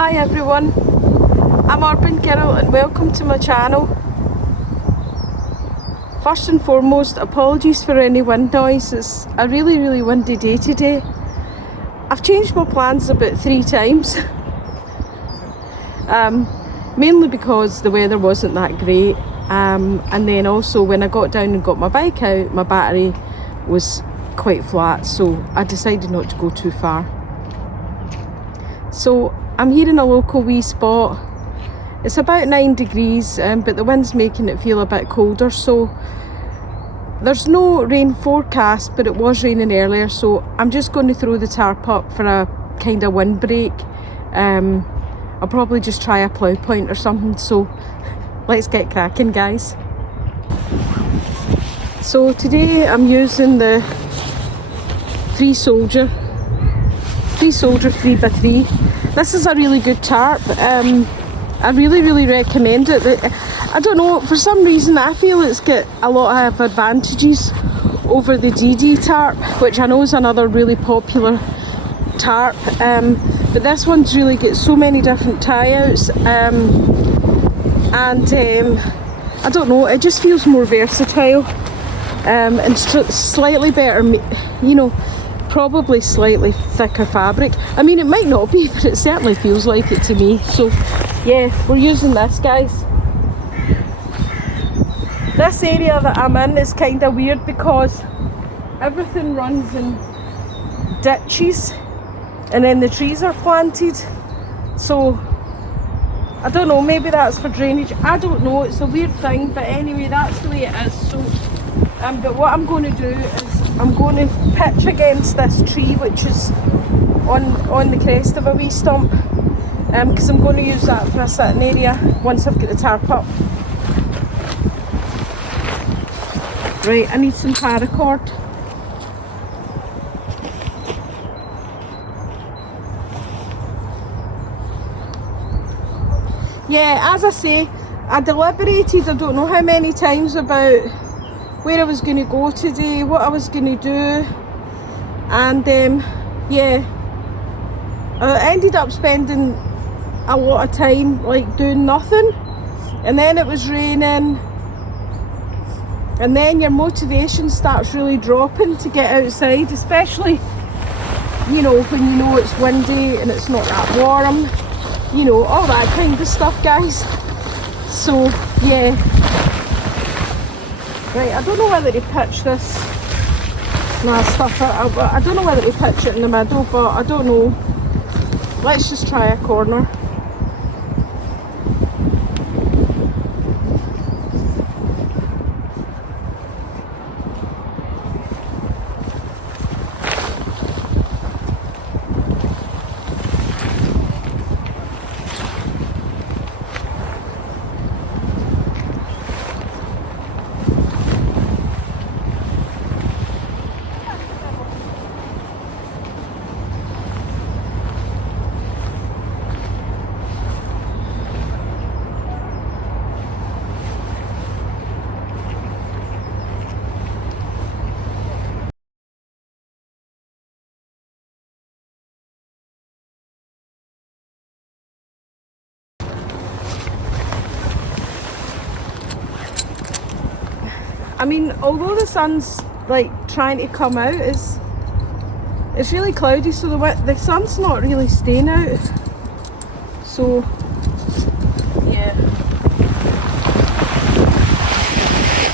Hi everyone, I'm Urban Girl and welcome to my channel. First and foremost, apologies for any wind noise. It's a really windy day today. I've changed my plans about 3 times. Mainly because the weather wasn't that great, and then also when I got down and got my bike out, my battery was quite flat, so I decided not to go too far. So I'm here in a local wee spot. It's about 9 degrees, but the wind's making it feel a bit colder, so there's no rain forecast, but it was raining earlier, so I'm just going to throw the tarp up for a kind of windbreak. I'll probably just try a plough point or something, so let's get cracking, guys. So today I'm using the 3 soldier 3x3. This is a really good tarp. I really recommend it. I don't know, for some reason I feel it's got a lot of advantages over the DD tarp, which I know is another really popular tarp, but this one's really got so many different tie-outs, and I don't know, it just feels more versatile, and slightly better, you know, probably slightly thicker fabric. I mean, it might not be, but it certainly feels like it to me. So yeah, we're using this, guys. This area that I'm in is kind of weird because everything runs in ditches and then the trees are planted, so I don't know, maybe that's for drainage, I don't know, it's a weird thing, but anyway, that's the way it is. So but what I'm going to do is I'm going to pitch against this tree, which is on the crest of a wee stump, because I'm going to use that for a sitting area once I've got the tarp up. Right, I need some paracord. Yeah, as I say, I deliberated, I don't know how many times, about where I was going to go today, what I was going to do, and yeah, I ended up spending a lot of time like doing nothing, and then it was raining, and then your motivation starts really dropping to get outside, especially, you know, when you know it's windy and it's not that warm, you know, all that kind of stuff, guys. So yeah, right, I don't know whether to pitch this, I don't know whether to pitch it in the middle, but I don't know, let's just try a corner. I mean, although the sun's like trying to come out, it's really cloudy, so the sun's not really staying out. So yeah.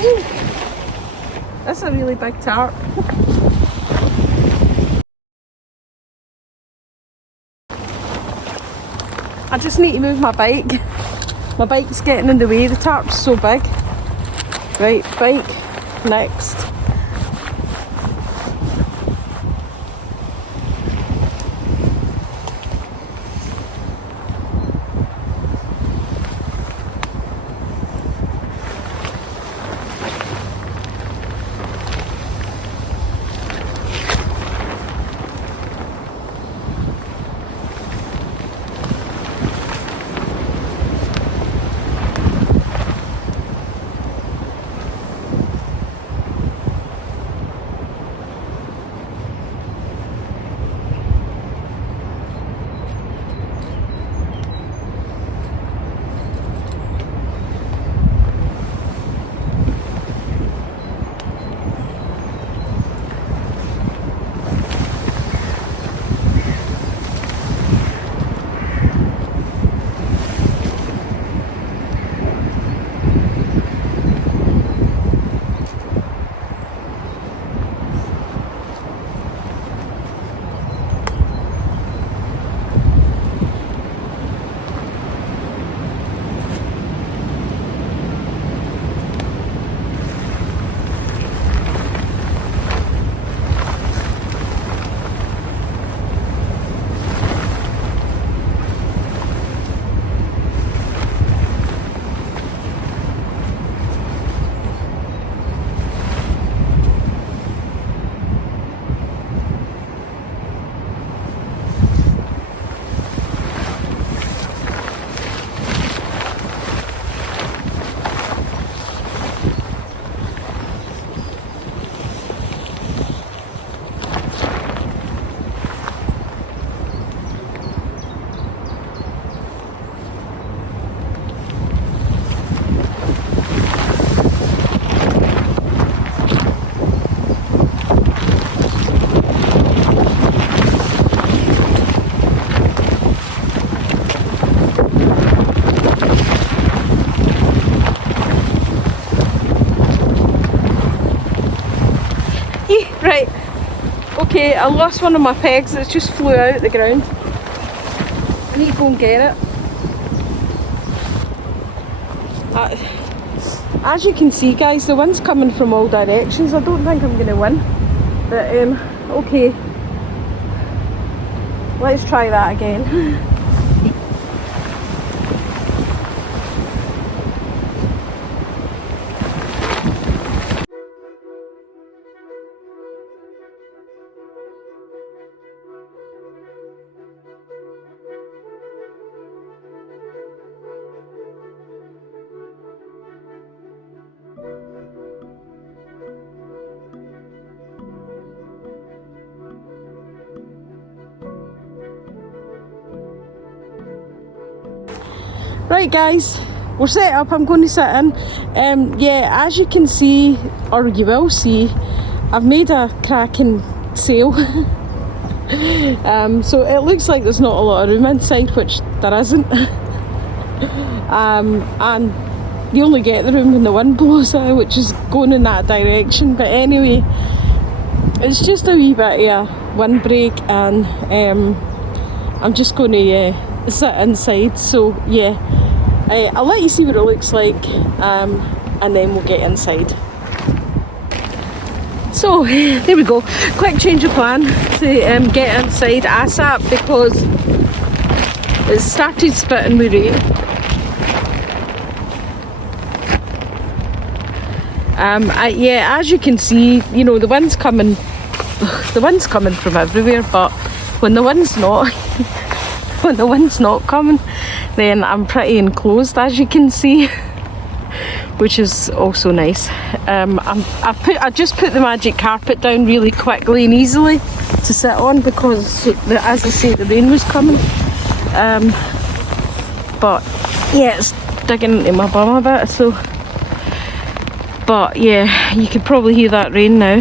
Woo. That's a really big tarp. I just need to move my bike. My bike's getting in the way, the tarp's so big. Right, bike next. Okay, I lost one of my pegs. It just flew out the ground. I need to go and get it. As you can see, guys, the wind's coming from all directions. I don't think I'm going to win. But, okay. Let's try that again. Right, guys, we're set up. I'm going to sit in. Yeah, as you can see, or you will see, I've made a cracking sail. So it looks like there's not a lot of room inside, which there isn't. And you only get the room when the wind blows out, which is going in that direction. But anyway, it's just a wee bit of a windbreak, and I'm just going to sit inside. So yeah, I'll let you see what it looks like, and then we'll get inside. So there we go, quick change of plan to get inside ASAP because it started spitting with rain. Yeah, as you can see, you know, the wind's coming from everywhere, but when the wind's not when the wind's not coming, then I'm pretty enclosed, as you can see, which is also nice. I just put the magic carpet down really quickly and easily to sit on because, as I say, the rain was coming. But yeah, it's digging into my bum a bit, so. But yeah, you could probably hear that rain now.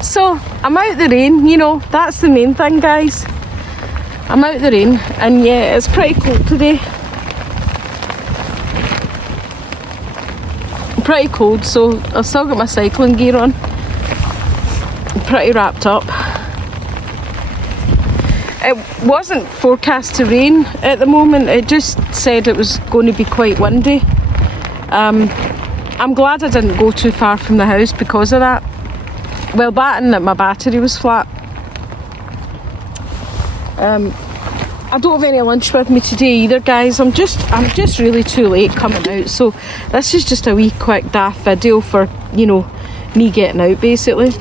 So I'm out the rain, you know, that's the main thing, guys. I'm out the rain, and yeah, it's pretty cold today. Pretty cold, so I've still got my cycling gear on. I'm pretty wrapped up. It wasn't forecast to rain at the moment, it just said it was going to be quite windy. I'm glad I didn't go too far from the house because of that. Well, batting that my battery was flat. I don't have any lunch with me today either, guys. I'm just really too late coming out, so this is just a wee quick daft video for, you know, me getting out basically.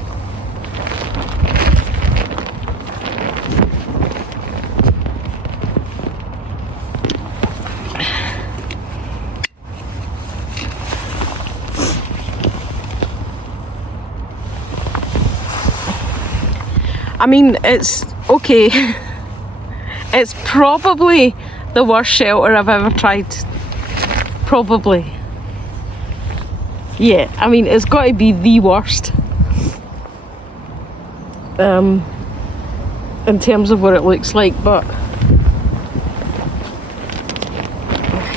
I mean, it's okay. It's probably the worst shelter I've ever tried. Probably. Yeah, I mean, it's got to be the worst. In terms of what it looks like, but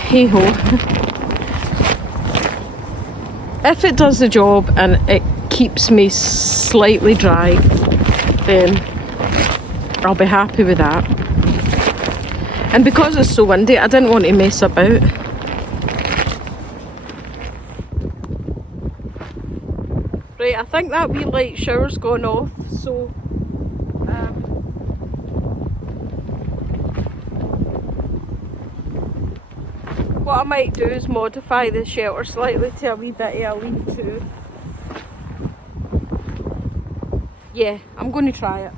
hey ho. If it does the job and it keeps me slightly dry, then I'll be happy with that. And because it's so windy, I didn't want to mess about. Right, I think that wee light shower's gone off, so what I might do is modify the shelter slightly to a wee bit of a lean-to. Yeah, I'm going to try it.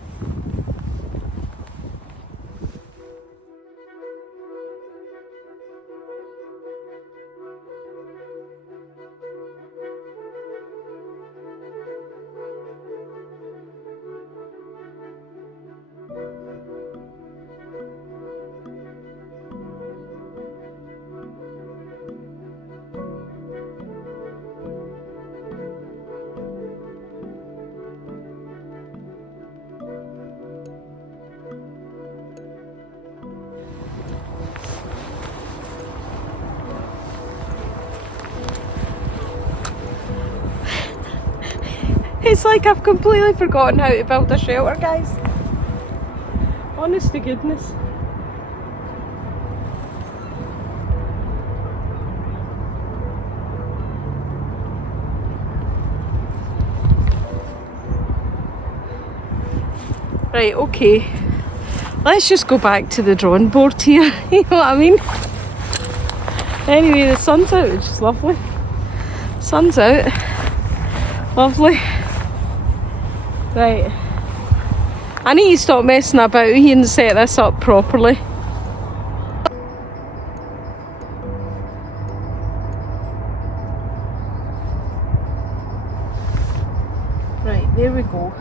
It's like I've completely forgotten how to build a shelter, guys. Honest to goodness. Right, okay. Let's just go back to the drawing board here. You know what I mean? Anyway, the sun's out, which is lovely. Sun's out. Lovely. Right. I need to stop messing about here and set this up properly. Right, there we go.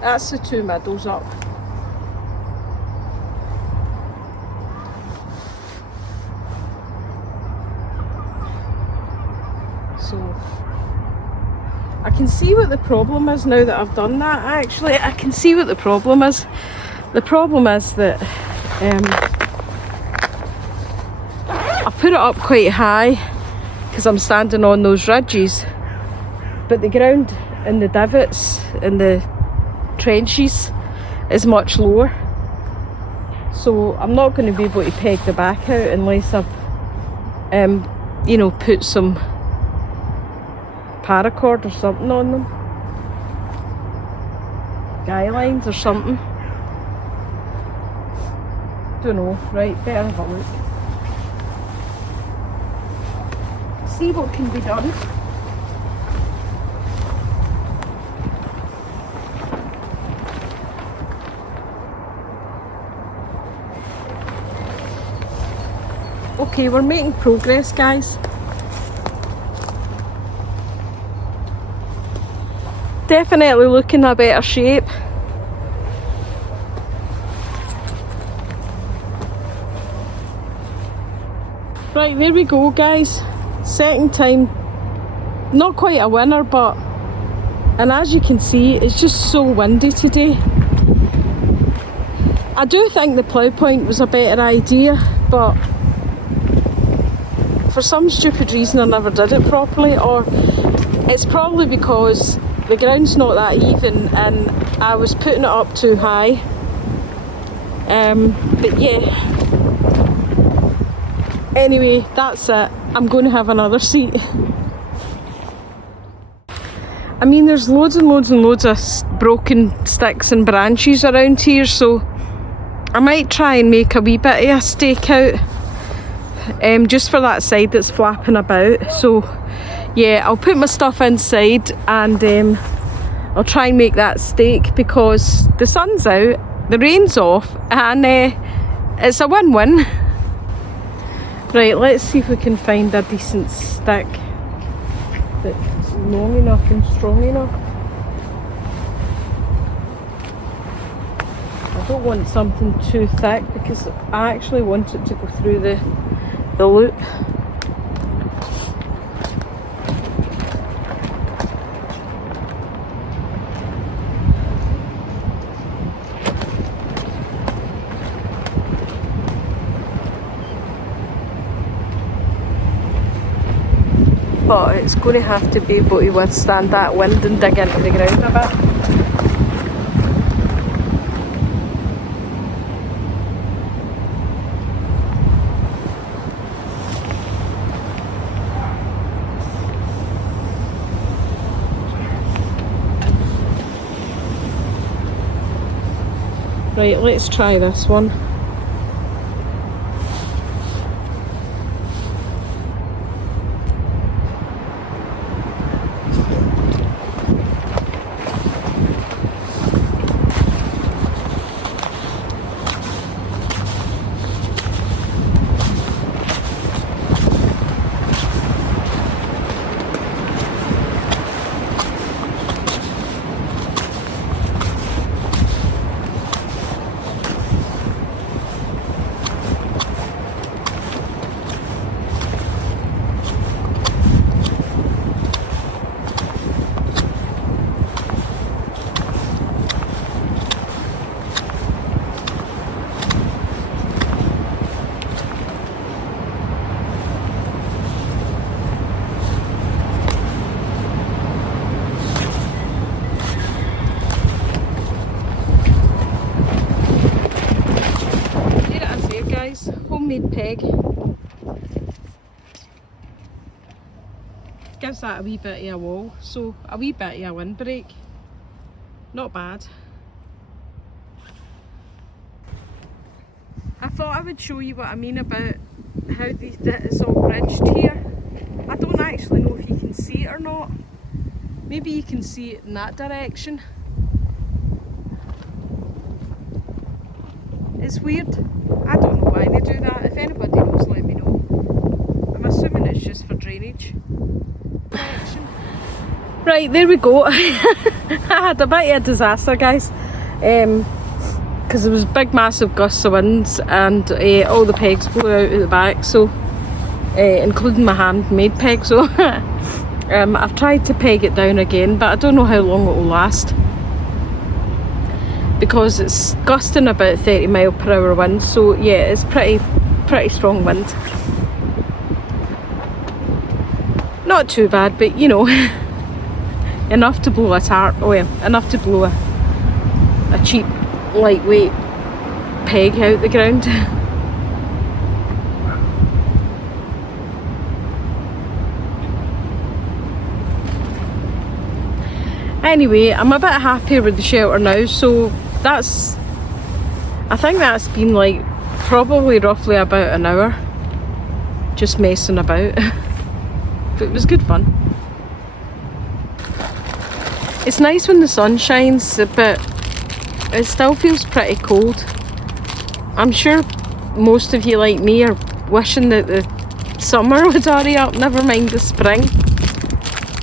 That's the two middles up. So I can see what the problem is now that I've done that. Actually, I can see what the problem is. The problem is that I put it up quite high because I'm standing on those ridges, but the ground in the divots in the trenches is much lower, so I'm not going to be able to peg the back out unless I've you know, put some paracord or something on them, guy lines or something. Don't know. Right, better have a look, see what can be done. Okay, we're making progress, guys. Definitely looking a better shape. Right, there we go, guys. Second time. Not quite a winner, but, and as you can see, it's just so windy today. I do think the plough point was a better idea, but for some stupid reason I never did it properly, or it's probably because the ground's not that even and I was putting it up too high. But yeah, anyway, that's it. I'm going to have another seat. I mean, there's loads and loads and loads of broken sticks and branches around here, so I might try and make a wee bit of a stake out, just for that side that's flapping about. So yeah, I'll put my stuff inside and I'll try and make that stake because the sun's out, the rain's off, and it's a win-win. Right, let's see if we can find a decent stick that's long enough and strong enough. I don't want something too thick because I actually want it to go through the loop. But it's going to have to be able to withstand that wind and dig into the ground a bit. Right, let's try this one. homemade peg. Gives that a wee bit of a wall, so a wee bit of a windbreak. Not bad. I thought I would show you what I mean about how it's all bridged here. I don't actually know if you can see it or not. Maybe you can see it in that direction. It's weird. I don't know why they do that. If anybody knows, let me know. I'm assuming it's just for drainage. Right, there we go. I had a bit of a disaster, guys. Because there was big massive gusts of winds and all the pegs blew out at the back, so including my handmade peg, so I've tried to peg it down again, but I don't know how long it will last because it's gusting about 30 mph wind, so yeah, it's pretty strong wind. Not too bad, but you know, enough to blow a tarp, oh yeah, enough to blow a cheap lightweight peg out the ground. Anyway, I'm a bit happier with the shelter now, so I think that's been like probably roughly about an hour just messing about. But it was good fun. It's nice when the sun shines, but it still feels pretty cold. I'm sure most of you, like me, are wishing that the summer would hurry up, never mind the spring.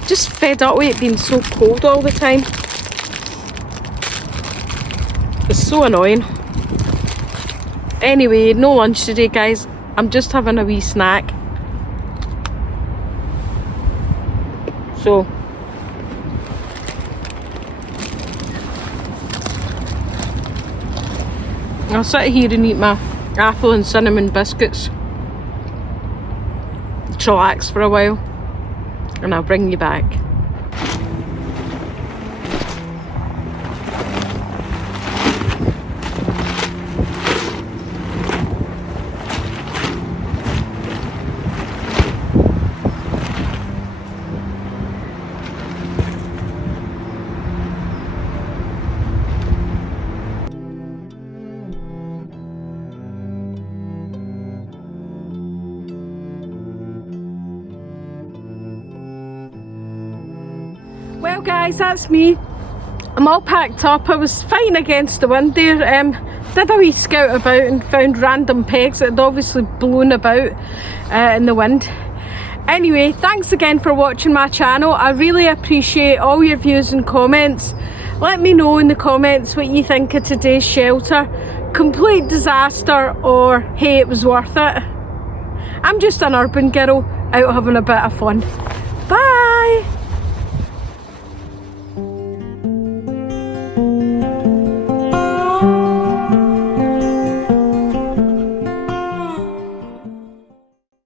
Just fed up with it being so cold all the time. It's so annoying. Anyway, no lunch today, guys. I'm just having a wee snack. So I'll sit here and eat my apple and cinnamon biscuits, chillax for a while, and I'll bring you back. Well guys, that's me. I'm all packed up. I was fighting against the wind there. Did a wee scout about and found random pegs that had obviously blown about in the wind. Anyway, thanks again for watching my channel. I really appreciate all your views and comments. Let me know in the comments what you think of today's shelter. Complete disaster or hey, it was worth it. I'm just an urban girl out having a bit of fun. Bye!